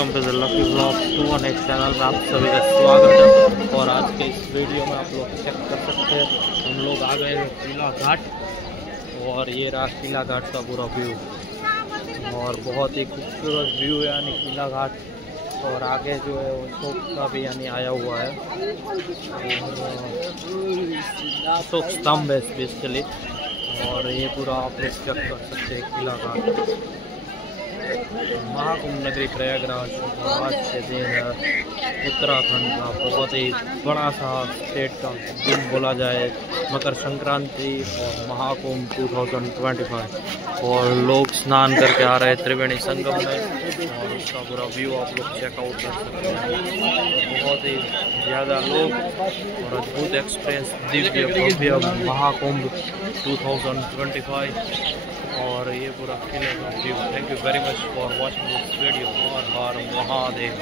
Welcome to the lucky blog 2 next channel में आप सभी का स्वागत है। और आज के इस वीडियो में आप लोग चेक कर सकते हैं, हम लोग आ गए हैं किला घाट और ये रहा किला घाट का पूरा व्यू और बहुत ही खूबसूरत व्यू है यानी किला घाट। और आगे जो है वो अशोक का भी यानी आया हुआ है, अशोक स्तंभ है बेसिकली। और ये पूरा आप लोग चेक कर सकते हैं किला घाट। महाकुंभ नगरी प्रयागराज आज के दिन उत्तराखंड का बहुत ही बड़ा सा स्टेट का दिन बोला जाए, मकर संक्रांति और महाकुंभ 2025। और लोग स्नान करके आ रहे हैं त्रिवेणी संगम में और उसका पूरा व्यू आप लोग चेकआउट कर सकते हैं। बहुत ही ज़्यादा लोग और अद्भुत एक्सपीरियंस, दिव्य भव्य महाकुंभ 2025 और ये पूरा किले का view. Thank you very much for watching this video. Her her Mahadev.